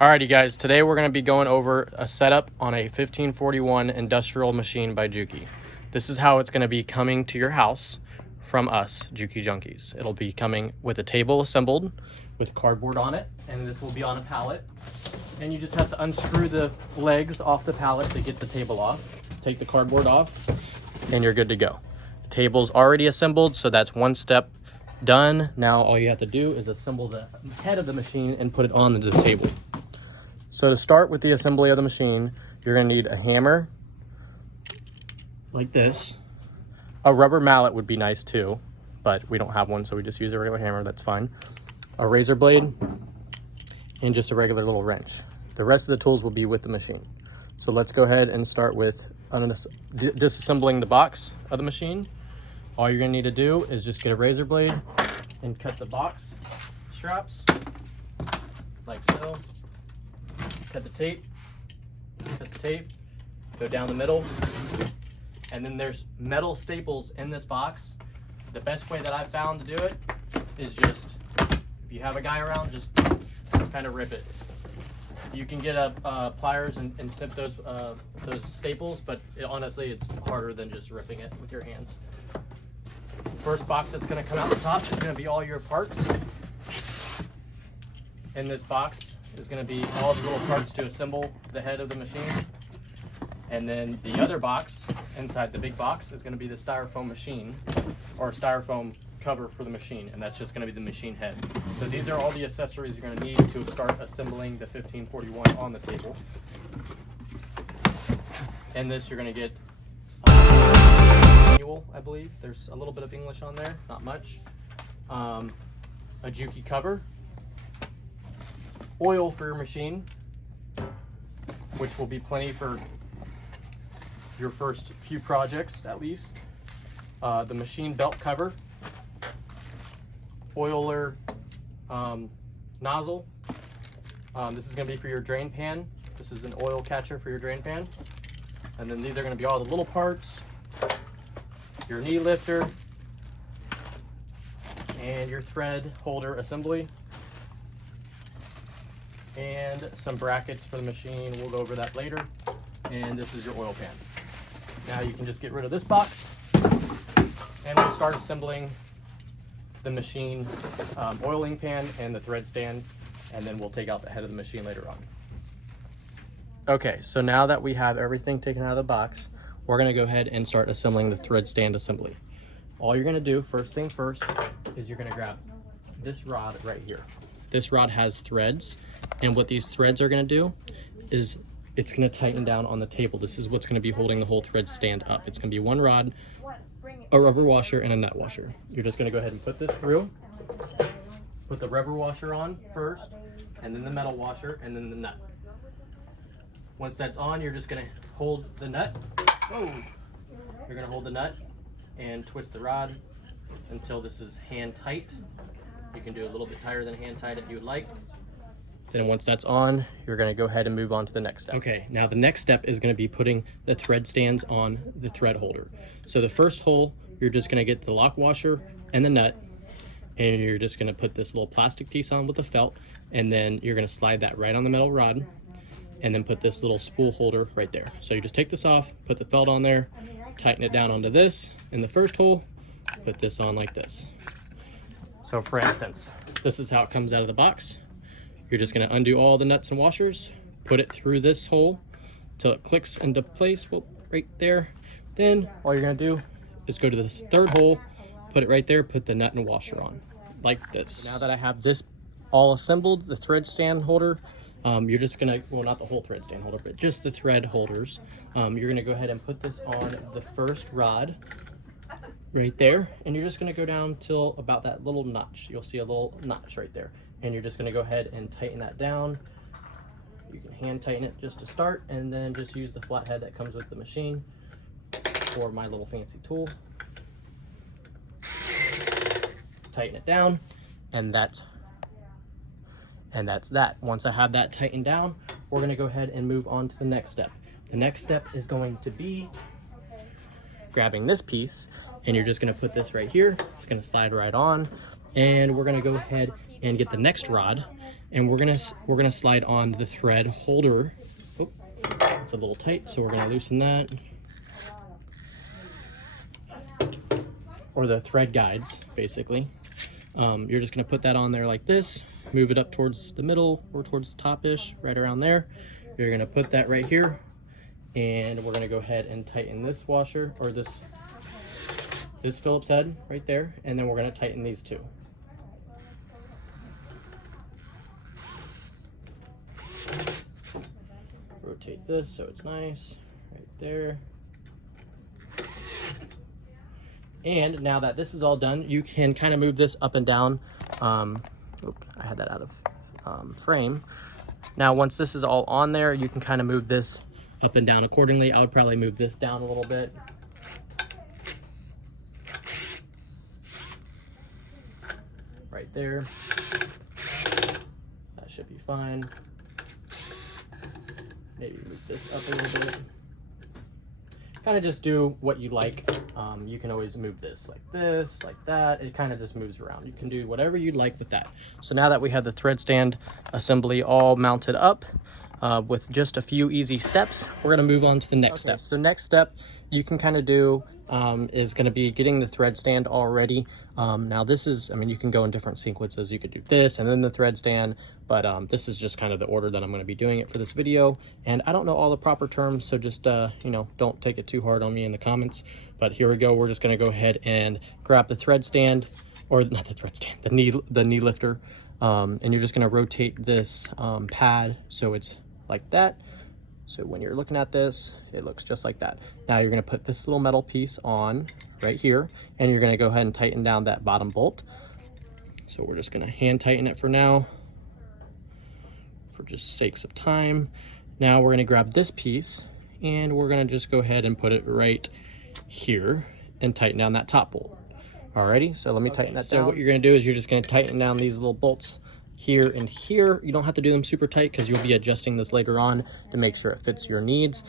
Alrighty guys, today we're going to be going over a setup on a 1541 industrial machine by Juki. This is how it's going to be coming to your house from us, Juki Junkies. It'll be coming with a table assembled with cardboard on it, and this will be on a pallet. And you just have to unscrew the legs off the pallet to get the table off. Take the cardboard off, and you're good to go. The table's already assembled, so that's one step done. Now all you have to do is assemble the head of the machine and put it on the table. So to start with the assembly of the machine, you're going to need a hammer like this. A rubber mallet would be nice too, but we don't have one, so we just use a regular hammer. That's fine. A razor blade and just a regular little wrench. The rest of the tools will be with the machine. So let's go ahead and start with disassembling the box of the machine. All you're going to need to do is just get a razor blade and cut the box straps like so. Cut the tape, go down the middle, and then there's metal staples in this box. The best way that I've found to do it is just, if you have a guy around, just kind of rip it. You can get pliers and snip those staples, but honestly, it's harder than just ripping it with your hands. First box that's going to come out the top is going to be all your parts. In this box is going to be all the little parts to assemble the head of the machine. And then the other box, inside the big box, is going to be the styrofoam machine, or styrofoam cover for the machine, and that's just going to be the machine head. So these are all the accessories you're going to need to start assembling the 1541 on the table. In this, you're going to get manual, I believe. There's a little bit of English on there, not much. A Juki cover. Oil for your machine, which will be plenty for your first few projects at least. The machine belt cover, oiler nozzle. This is going to be for your drain pan. This is an oil catcher for your drain pan. And then these are going to be all the little parts, your knee lifter, and your thread holder assembly. And some brackets for the machine. We'll go over that later. And this is your oil pan. Now you can just get rid of this box, and we'll start assembling the machine oiling pan and the thread stand, and then we'll take out the head of the machine later on. Okay, so now that we have everything taken out of the box, we're going to go ahead and start assembling the thread stand assembly. All you're going to do, first thing first, is you're going to grab this rod right here. This rod has threads, and what these threads are going to do is it's going to tighten down on the table. This is what's going to be holding the whole thread stand up. It's going to be one rod, a rubber washer, and a nut washer. You're just going to go ahead and put this through. Put the rubber washer on first, and then the metal washer, and then the nut. Once that's on, you're just going to hold the nut. Whoa. You're going to hold the nut and twist the rod until this is hand tight. You can do a little bit tighter than hand tight if you would like. Then once that's on, you're going to go ahead and move on to the next step. Okay, now the next step is going to be putting the thread stands on the thread holder. So the first hole, you're just going to get the lock washer and the nut, and you're just going to put this little plastic piece on with the felt, and then you're going to slide that right on the metal rod, and then put this little spool holder right there. So you just take this off, put the felt on there, tighten it down onto this in the first hole, put this on like this. So for instance, this is how it comes out of the box. You're just going to undo all the nuts and washers, put it through this hole till it clicks into place right there. Then all you're going to do is go to this third hole, put it right there, put the nut and washer on like this. Now that I have this all assembled, the thread stand holder, you're just going to, well, not the whole thread stand holder, but just the thread holders. You're going to go ahead and put this on the first rod right there, and you're just going to go down till about that little notch. You'll see a little notch right there, and you're just going to go ahead and tighten that down. You can hand tighten it just to start, and then just use the flat head that comes with the machine or my little fancy tool. Tighten it down, and that's that. Once I have that tightened down, we're going to go ahead and move on to the next step. The next step is going to be grabbing this piece, and you're just going to put this right here. It's going to slide right on, and we're going to go ahead and get the next rod, and we're gonna slide on the thread holder. Oh, it's a little tight, so we're gonna loosen that. Or the thread guides, basically. You're just gonna put that on there like this, move it up towards the middle or towards the top-ish, right around there. You're gonna put that right here, and we're gonna go ahead and tighten this washer, or this Phillips head right there, and then we're gonna tighten these two. Rotate this so it's nice, right there. And now that this is all done, you can kind of move this up and down. I had that out of frame. Now, once this is all on there, you can kind of move this up and down accordingly. I would probably move this down a little bit. Right there. That should be fine. Maybe move this up a little bit. Kind of just do what you like. You can always move this, like that. It kind of just moves around. You can do whatever you'd like with that. So now that we have the thread stand assembly all mounted up with just a few easy steps, we're gonna move on to the next step. So next step you can kind of do is going to be getting the thread stand all ready. Now this is, I mean, you can go in different sequences. You could do this and then the thread stand, but this is just kind of the order that I'm going to be doing it for this video. And I don't know all the proper terms, so just, you know, don't take it too hard on me in the comments. But here we go. We're just going to go ahead and grab the thread stand, or not the thread stand, the knee lifter. And you're just going to rotate this pad so it's like that. So when you're looking at this, it looks just like that. Now you're gonna put this little metal piece on right here, and you're gonna go ahead and tighten down that bottom bolt. So we're just gonna hand tighten it for now, for just sakes of time. Now we're gonna grab this piece, and we're gonna just go ahead and put it right here and tighten down that top bolt. Alrighty, so let me tighten that down. So what you're gonna do is you're just gonna tighten down these little bolts here and here. You don't have to do them super tight because you'll be adjusting this later on to make sure it fits your needs.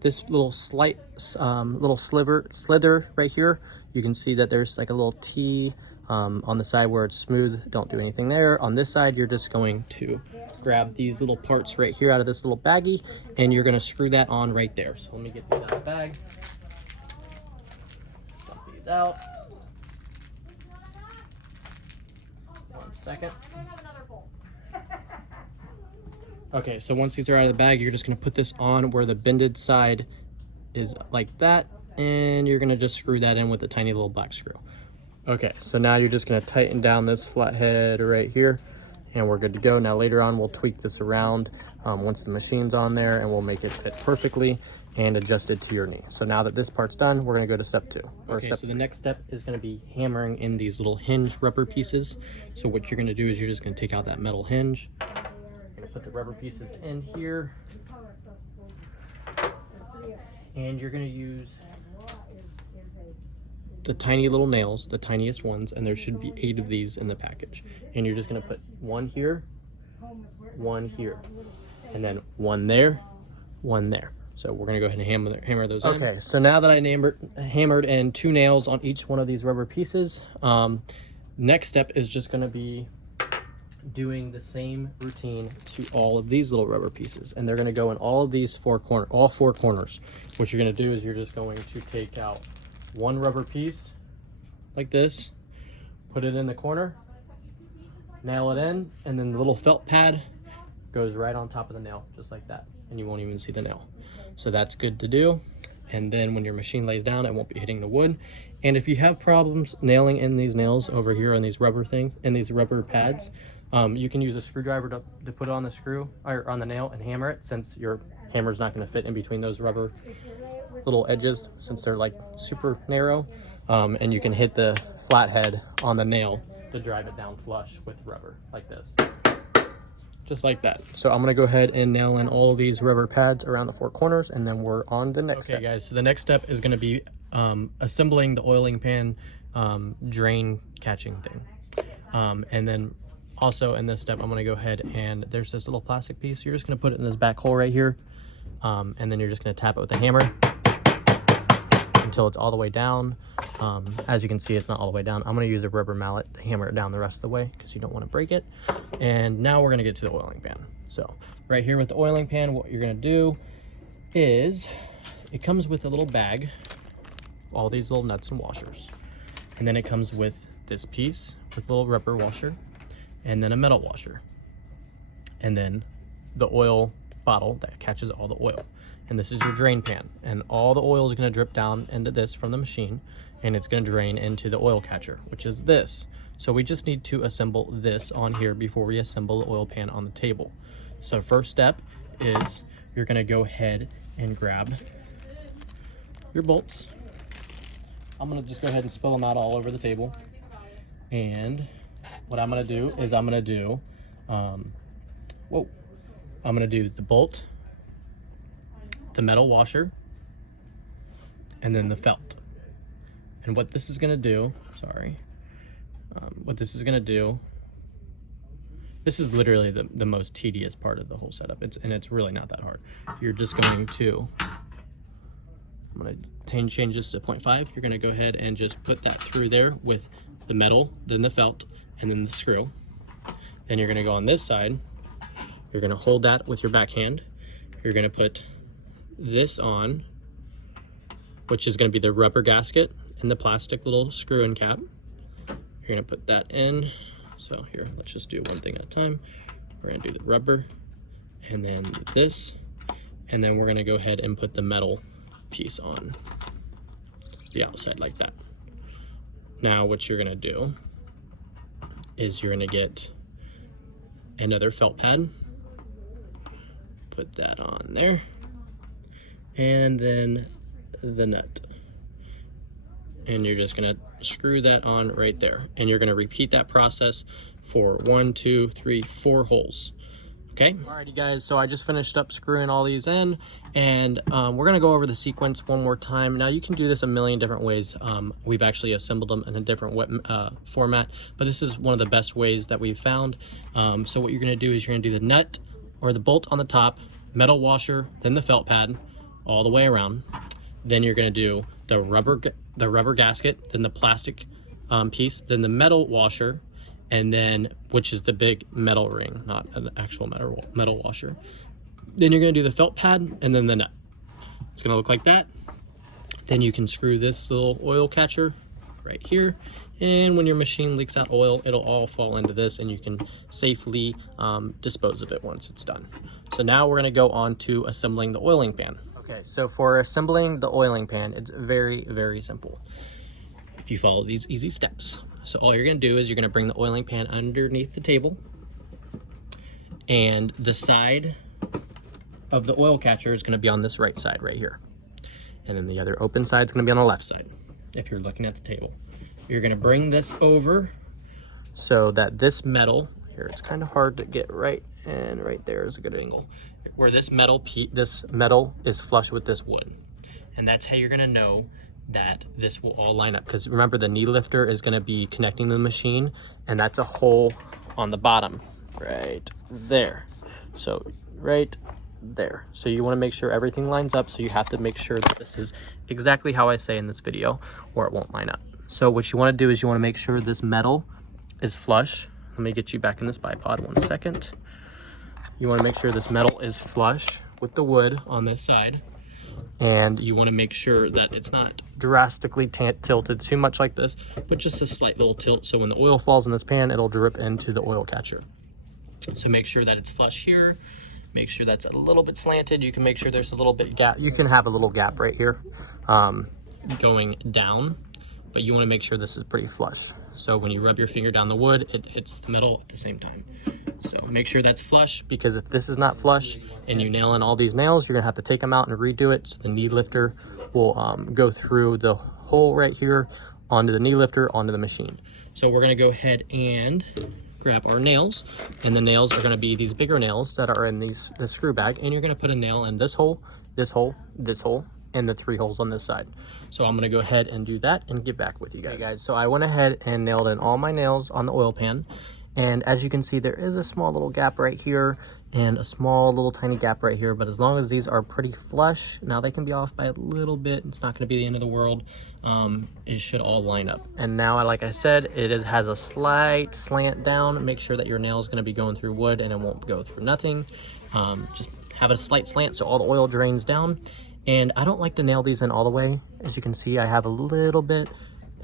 This little slight little slither right here, you can see that there's like a little T on the side where it's smooth. Don't do anything there. On this side, you're just going to grab these little parts right here out of this little baggie, and you're going to screw that on right there. So let me get these out of the bag. Dump these out. 1 second. Okay, so once these are out of the bag, you're just going to put this on where the bended side is like that, and you're going to just screw that in with a tiny little black screw. Okay, so now you're just going to tighten down this flathead right here, and we're good to go. Now later on, we'll tweak this around once the machine's on there, and we'll make it fit perfectly and adjust it to your knee. So now that this part's done, we're going to go to step 2. Okay, so the next step is going to be hammering in these little hinge rubber pieces. So what you're going to do is you're just going to take out that metal hinge. Put the rubber pieces in here, and you're going to use the tiny little nails, the tiniest ones, and there should be 8 of these in the package. And you're just going to put 1 here, 1 here, and then 1 there, 1 there. So we're going to go ahead and hammer those in. Okay, so now that I hammered in 2 nails on each one of these rubber pieces, next step is just going to be doing the same routine to all of these little rubber pieces, and they're going to go in all of these all 4 corners. What you're going to do is you're just going to take out 1 rubber piece like this, put it in the corner, nail it in, and then the little felt pad goes right on top of the nail, just like that, and you won't even see the nail. So that's good to do. And then when your machine lays down, it won't be hitting the wood. And if you have problems nailing in these nails over here on these rubber things and these rubber pads, you can use a screwdriver to put it on the screw or on the nail and hammer it, since your hammer's not going to fit in between those rubber little edges, since they're like super narrow. And you can hit the flathead on the nail to drive it down flush with rubber like this, just like that. So I'm going to go ahead and nail in all of these rubber pads around the 4 corners, and then we're on the next step. Okay guys, so the next step is going to be assembling the oiling pan drain catching thing. And then also in this step, I'm going to go ahead and there's this little plastic piece. You're just going to put it in this back hole right here. And then you're just going to tap it with a hammer until it's all the way down. As you can see, it's not all the way down. I'm going to use a rubber mallet to hammer it down the rest of the way because you don't want to break it. And now we're going to get to the oiling pan. So right here with the oiling pan, what you're going to do is it comes with a little bag, all these little nuts and washers. And then it comes with this piece with a little rubber washer and then a metal washer. And then the oil bottle that catches all the oil. And this is your drain pan. And all the oil is going to drip down into this from the machine, and it's going to drain into the oil catcher, which is this. So we just need to assemble this on here before we assemble the oil pan on the table. So first step is you're going to go ahead and grab your bolts. I'm going to just go ahead and spill them out all over the table. And what I'm going to do is I'm going to do the bolt, the metal washer, and then the felt. And what this is going to do, this is literally the most tedious part of the whole setup. It's really not that hard. You're just going to, I'm going to change this to 0.5. You're going to go ahead and just put that through there with the metal, then the felt, and then the screw. Then you're going to go on this side. You're going to hold that with your backhand. You're going to put this on, which is going to be the rubber gasket and the plastic little screw and cap. You're going to put that in. So here, let's just do one thing at a time. We're going to do the rubber and then this, and then we're going to go ahead and put the metal piece on the outside like that. Now what you're going to do is you're going to get another felt pad, put that on there, and then the nut, and you're just going to screw that on right there, and you're going to repeat that process for 1, 2, 3, 4 holes. Okay, alrighty guys, so I just finished up screwing all these in, and we're going to go over the sequence one more time. Now you can do this a million different ways. We've actually assembled them in a different format, but this is one of the best ways that we've found. So what you're going to do is you're going to do the nut or the bolt on the top, metal washer, then the felt pad all the way around. Then you're going to do the rubber gasket, then the plastic piece, then the metal washer, and then, which is the big metal ring, not an actual metal washer. Then you're going to do the felt pad and then the nut. It's going to look like that. Then you can screw this little oil catcher right here, and when your machine leaks out oil, it'll all fall into this, and you can safely dispose of it once it's done. So now we're going to go on to assembling the oiling pan. Okay, so for assembling the oiling pan, it's very, very simple if you follow these easy steps. So all you're going to do is you're going to bring the oiling pan underneath the table, and the side of the oil catcher is going to be on this right side right here, and then the other open side is going to be on the left side if you're looking at the table. You're going to bring this over so that this metal here, it's kind of hard to get right, and right there is a good angle where this metal is flush with this wood, and that's how you're going to know that this will all line up, because remember the knee lifter is going to be connecting to the machine, and that's a hole on the bottom right there. So right there. So you want to make sure everything lines up, so you have to make sure that this is exactly how I say in this video, or it won't line up. So what you want to do is you want to make sure this metal is flush. Let me get you back in this bipod 1 second. You want to make sure this metal is flush with the wood on this side, and you want to make sure that it's not drastically tilted too much like this, but just a slight little tilt, so when the oil falls in this pan, it'll drip into the oil catcher. So make sure that it's flush here, make sure that's a little bit slanted. You can make sure there's a little bit gap. You can have a little gap right here going down, but you want to make sure this is pretty flush, so when you rub your finger down the wood, it hits the metal at the same time. So make sure that's flush, because if this is not flush and you nail in all these nails, you're gonna have to take them out and redo it. So the knee lifter will go through the hole right here onto the knee lifter onto the machine. So we're gonna go ahead and grab our nails, and the nails are gonna be these bigger nails that are in the screw bag, and you're gonna put a nail in this hole, this hole, this hole, and the 3 holes on this side. So I'm gonna go ahead and do that and get back with you guys. Okay, guys, so I went ahead and nailed in all my nails on the oil pan. And as you can see, there is a small little gap right here, and a small little tiny gap right here, but as long as these are pretty flush, now they can be off by a little bit, it's not going to be the end of the world. It should all line up. And now, like I said, has a slight slant down. Make sure that your nail is going to be going through wood and it won't go through nothing. Just have a slight slant so all the oil drains down. And I don't like to nail these in all the way. As you can see, I have a little bit.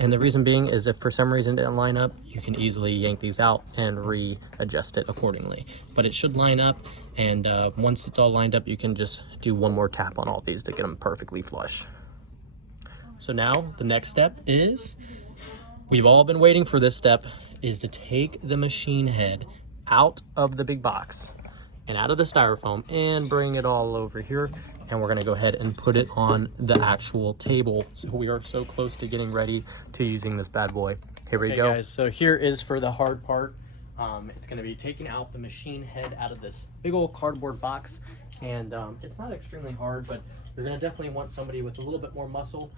And the reason being is if for some reason it didn't line up, you can easily yank these out and readjust it accordingly. But it should line up, and once it's all lined up, you can just do one more tap on all these to get them perfectly flush. So now the next step is, we've all been waiting for this step, is to take the machine head out of the big box and out of the styrofoam and bring it all over here. And we're gonna go ahead and put it on the actual table. So we are so close to getting ready to using this bad boy. Here we go. Guys, so here is for the hard part. It's gonna be taking out the machine head out of this big old cardboard box. And it's not extremely hard, but you're gonna definitely want somebody with a little bit more muscle.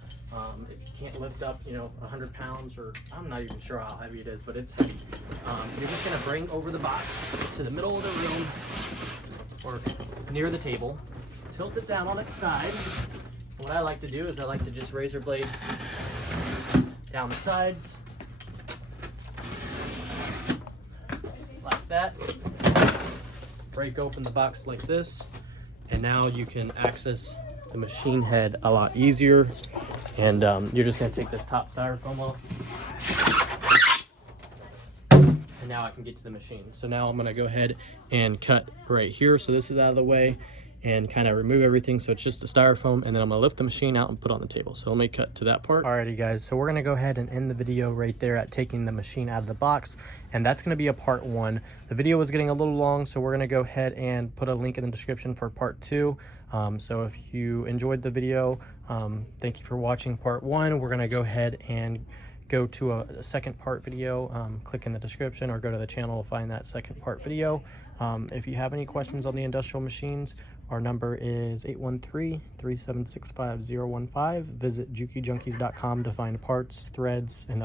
If you can't lift up, 100 pounds, or I'm not even sure how heavy it is, but it's heavy. You're just gonna bring over the box to the middle of the room or near the table. Tilt it down on its side. What I like to do is I like to just razor blade down the sides like that. Break open the box like this, and now you can access the machine head a lot easier. And you're just gonna take this top styrofoam off, and now I can get to the machine. So now I'm gonna go ahead and cut right here. So this is out of the way, and kind of remove everything so it's just a styrofoam, and then I'm gonna lift the machine out and put it on the table. So let me cut to that part. Alrighty guys, so we're gonna go ahead and end the video right there at taking the machine out of the box, and that's gonna be a part 1. The video was getting a little long, so we're gonna go ahead and put a link in the description for part 2. So if you enjoyed the video, thank you for watching part 1. We're gonna go ahead and go to a second part video. Click in the description or go to the channel to find that second part video. If you have any questions on the industrial machines, our number is 813-376-5015. Visit JukiJunkies.com to find parts, threads, and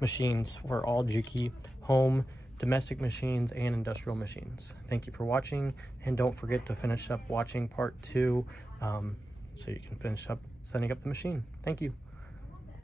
machines for all Juki home, domestic machines, and industrial machines. Thank you for watching, and don't forget to finish up watching part 2 so you can finish up setting up the machine. Thank you.